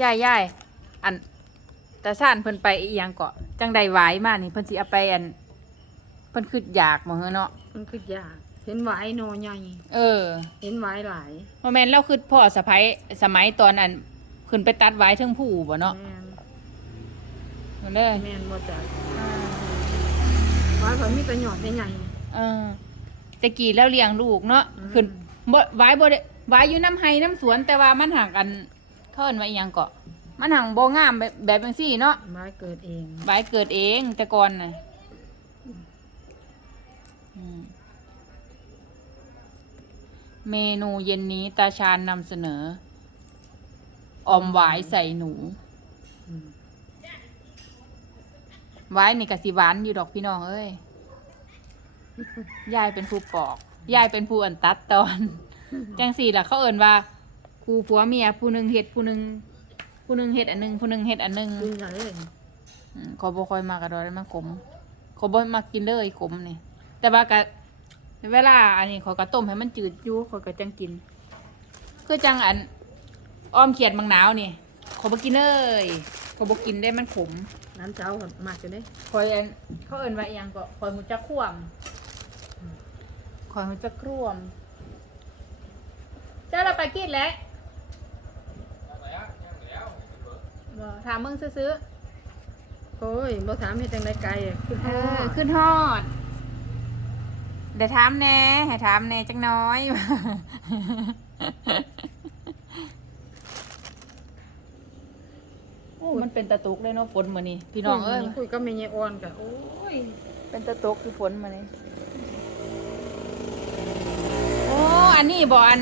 ยายยายอันตาซ่านเพิ่นไปอีหยังเกาะจังใดหวายมานี่เพิ่นสิเอาไปอันเพิ่นคืออยากบ่เฮอเนาะมันคือยากเห็นหวายโนใหญ่เออเห็นหวายหลายบ่แม่นเราคือพ่อสะใภ้สมัยตอนอันขึ้นไปตัดหวายเทิงผู้บ่เนาะแม่นนั่นเด้อแม่นบ่จักหวายเพิ่นมีแต่หยอดใหญ่ เออแต่กี้แล้วเลี้ยงลูกเนาะอืม ขึ้นบ่หวายบ่ได้หวายอยู่น้ำไห้น้ำสวนแต่ว่ามันห่างกัน เขาเอิ้นว่าอีหยังเกาะมันห่างบ่งามแบบแบบจังซี่เนาะหวายเกิดเองหวายเกิดเองแต่ก่อนน่ะอืมเมนูเย็นนี้ตาชาญนำเสนอออมหวายใส่หนู อืมหวายนี่กะสิหวานอยู่ดอกพี่น้องเอ้ย ยายเป็นผู้ปอก ยายเป็นผู้อันตัดตอน จังสี่ล่ะเขาเอิ่นว่า ครูผัวเมียผู้หนึงเฮ็ดผู้หนึงผู้หนึงเฮ็ดอันหนึงผู้หนึงเฮ็ดอันหนึงกินกันเลยอืมเขาบ่ค่อยมากระดอยมันขมเขาบ่มักกินเลยขมนี่แต่ว่าก็เวลา อันนี้เขาก็ต้มให้มันจืดอยู่เขาก็จังกิน คือจังอันอ้อมเขียดบางหนาวนี่เขาบ่กินเลยเขาบ่กินได้มันขมน้ำเจ้าก็มากจะได้คอยอันเขาเอิ้นว่าอีหยังก็คอยหูจักคว่ำคอยหูจักคร่วมเจ้าเราไปกินแล้ว บ่ถามมึงซื้อๆโอ้ยบ่ถามให้จังไดไกลอะคือเอพ่ออขึ้นฮอดเดี๋ยวถามแหน่ให้ถามแหน่จังน้อย โอ้มันเป็นตะตุกเลยเนาะฝนมื้อนี้พี่น้องเอ้ยคุยกับแม่ยายอ่อนก็โอ้ยเป็นตะตุกคือฝนมื้อนี้โอ้อันนี้บ่อัน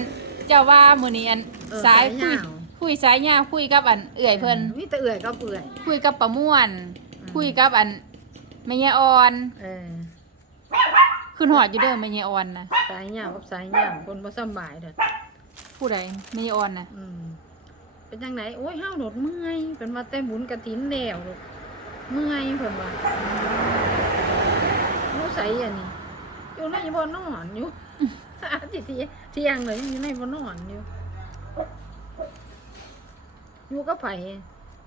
เจ้าว่ามื้อนี้อันเออสายคุยสายยาว คุยสายยาวคุยกับอันเอื่อยเพิ่นมีแต่เอื่อยกับเอื่อย คุยกับประม่วน อืม คุยกับอันแม่ยายอ่อนเออขึ้นหอดอยู่เด้อแม่ยายอ่อนนะสายยาวกับสายยาวคนบ่สำบายเด้อผู้ใดแม่ยายอ่อนนะอืมเป็นจังไดโอ้ยห้าวโดดเมื่อยเป็นว่าแต่บุญกระถินแล้วลูกเมื่อยเพิ่นว่าโอ้ใส่อันนี้อยู่ในบ่นอนอยู่ อาทิตย์เที่ยงเลยอยู่ในบ่นอนอยู่ อยู่กับไผ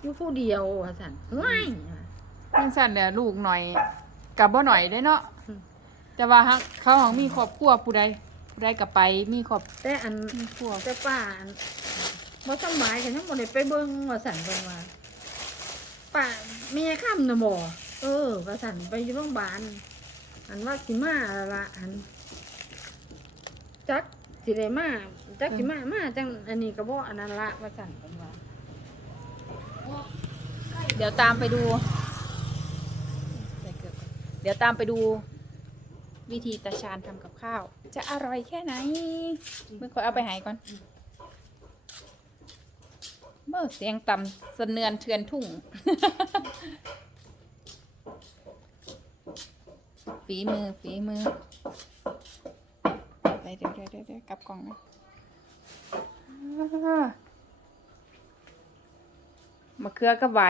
อยู่ผู้เดียวว่าซั่นว้ายจังสั่นเด้อลูกหน่อยกับบ่หน่อยได้เนาะอืมแต่ว่าฮักเขาของมีครอบครัวผู้ใดผู้ใดก็ไปมีครอบแต่อันมีครัวแต่ป้าอันบ่สำบายกันยังบ่ได้ไปเบิ่งว่าซั่นเพิ่นว่าป้าแม่ค่ำน่ะบ่เออว่าซั่นไปอยู่โรงพยาบาลอันว่าสิมาแล้วละอันจักสิได้มาจักสิมามาจังอันนี้ก็บ่อันนั้นละว่าซั่นเพิ่นว่า เดี๋ยวตามไปดู เดี๋ยวตามไปดู วิธีตาชาญทำกับข้าว จะอร่อยแค่ไหนเมื่อคอยเอาไปหายก่อน เมื่อเสียงต่ำสะเนือนเทือนทุ่ง ฝีมือฝีมือไปเดี๋ยวเดี๋ยวเดี๋ยวกลับกล่องนะ มะเขือกับไว้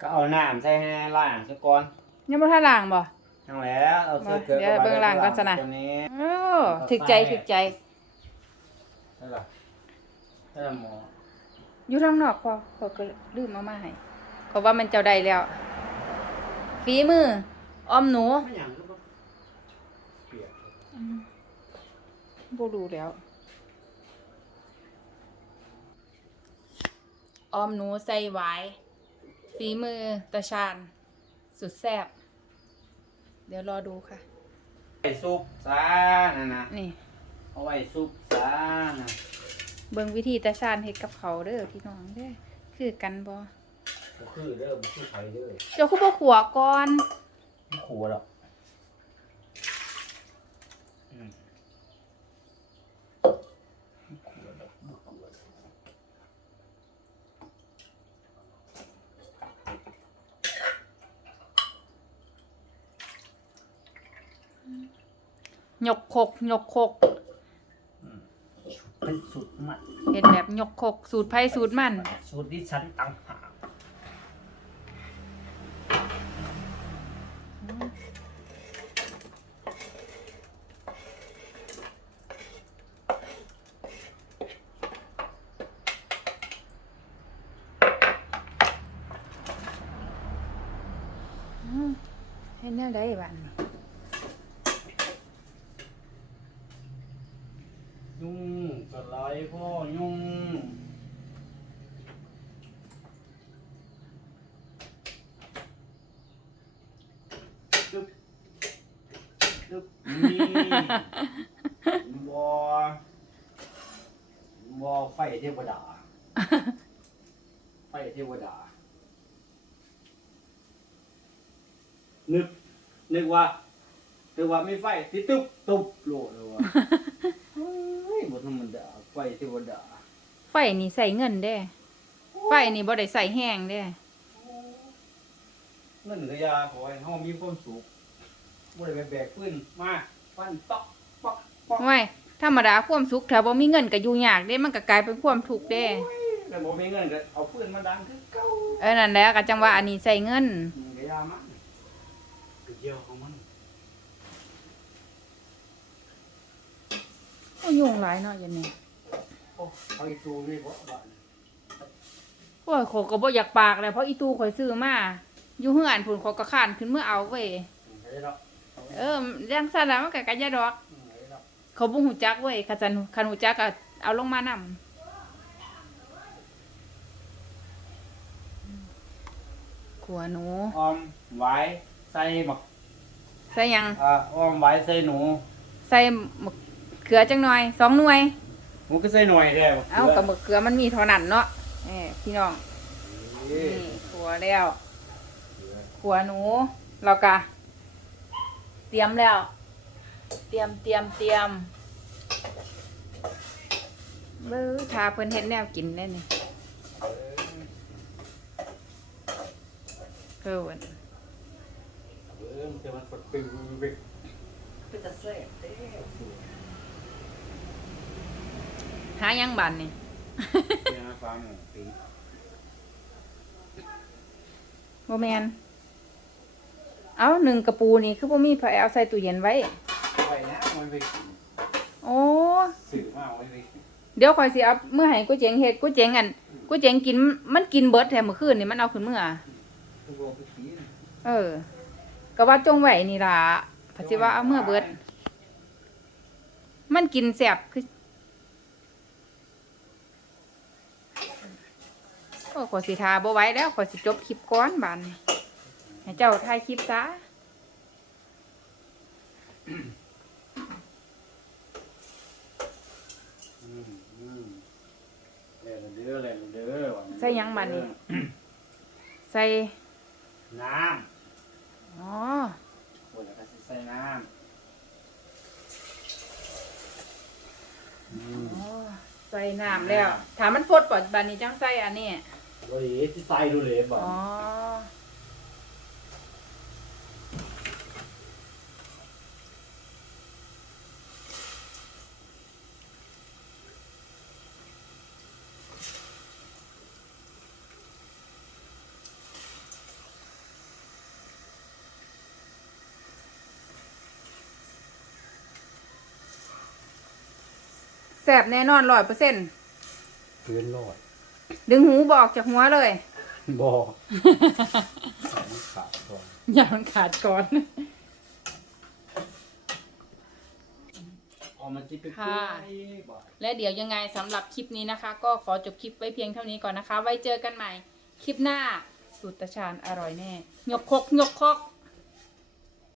ก็เอาน้ำใส่ให้ล่างซะก่อนยังไม่ท่าล่างบ่ทั้งแล้วเอาเสื้อเกลือเดี๋ยวเบิ่งล่างก่อนซะนะตัวนี้โอ้ถึกใจถึกใจนั่นล่ะนั่นล่ะหมออยู่ทางนอกพอพอก็ลืมเอามาให้เพราะว่ามันเจ้าได้แล้วฝีมือออมหนูไม่หยังก็บ่เปียกบ่รู้แล้ว ออมหนูใส่หวายฝีมือตาชาญสุดแซ่บเดี๋ยวรอดูค่ะ ไว้ซุปซะนั่นน่ะนี่ เอาไว้ซุปซะน่ะเบิ่งวิธีตาชาญเฮ็ดกับเขาวเด้อพี่น้องเด้อคือกันบ่บ่คือเด้อบ่คือไผเด้อเจ้าคือบ่ขัวก่อน บ่ขัวดอก หยกคกหยกคกเห็นแบบหยกคกสูตรไผ่สูตรมัน สูตรที่ฉันต่างหาเห็นแนวได้บ้าน ไลด์พ่อยุงตึ๊บตึ๊บนี่บอวอไฟเทวดา ไฟเทวดา นึก นึกว่านึกว่าไม่ไฟที่ตุ๊บตุ๊บโลดเลยว่ะ เฮ้ยบธรรมดา ไฟ เทวดา ไฟนี่ใส่เงินเด้ ไฟนี่บ่ได้ใส่แห้งเด้เงินกระยาขอให้เฮามีความสุขบ่ได้ไปแบกปืนมาฟันตอกปอกปอกไม่ธรรมดาความสุขถ้าบ่มีเงินก็อยู่ยากเด้ มันก็กลายเป็นความทุกข์เด้ แต่บ่มีเงินก็เอาปืนมาดังคือเก่าเออนั่นแหละก็จังว่าอันนี้ใส่เงินกระยามันกระเจียวของมันโอ้ยุงหลายเนาะอย่างนี้โอ้ เอาอีตูนี่บ่บ้านโอ้ยขอยก็บ่อยากปากเลยเพราะอีตู้ข่อยซื้อมาอยู่เฮือนพุ่นขอยก็ข้านขึ้นเมื่อเอาเว้ยเฮ้ยเนาะเออเรื่องซั่นล่ะมันก็กะยาดอกเฮ้ยเนาะเขาบ่ฮู้จักเว้ยคันซันคันฮู้จักก็เอาลงมานํขัวหนู ออมไว้ใส่หมักใส่หยัง อ่าออมไว้ใส่หนู ใส่มะเขือจังหน่อยสองหน่วย หมูก็ใส่หน่อยได้บ่เอากับมะเขือมันมีเท่านั้นเนาะเอ้พี่น้องเอ้ยนี่ขัวแล้วขัวหนูเรากะเตรียมแล้ว เตรียมเตรียมเตรียมเบ้อทาเพิ่นเฮ็ดแนวกินได้นี่เออวันเออมันจะมันกดปิ้วปิ้วเป็นจะแซ่บเด้ หายังบันนี่ เนี่ยนะฟังปีบ่แมนเอาหนึ่งกระปูนี่คือบ่มีไผเอาใส่ตู้เย็นไว้ไว้นะมันไปกินโอ้ สื่อมาไว้ไปกินเดี๋ยวข่อยสิเอาเมื่อให้กูเจ๋งเฮ็ดกูเจ๋งอันกูเจ๋งกินมันกินเบิดแถมเมื่อคืนนี่มันเอาขึ้นเมื่อทุกคนไปกินเออ ก็ว่าจงไว้นี่ล่ะผัดสิว่าเอาเมื่อเบิด มันกินแซ่บคือโอ้ ขอยสิทาบ่ไหว้แล้วขอยสิจบคลิปก่อนบานนี้ให้เจ้าถ่ายคลิปซะอืมอืมเล่นเด้อเล่นเด้อวันนี้ใส่หยังบัดนี้ใส่น้อ๋อำคนละก็สิใส่น้ำอืม อ๋อใส่น้ำแล้วถามมันฟดป่ะบานนี้จังใส่อันนี้ โอ้ยที่ใส่ดูเลยบ่อ๋อแสบแน่นอนร้อยเปอร์เซ็นต์เกินร้อย ดึงหูบอกจากหัวเลย บ่ขาดก่อนอย่ามันขาดก่อนเอามาจิไปค่ะ บ่และเดี๋ยวยังไงสำหรับคลิปนี้นะคะ ก็ขอจบคลิปไว้เพียงเท่านี้ก่อนนะคะ ไว้เจอกันใหม่ คลิปหน้าสุตชานอร่อยแน่ยกคกยกคก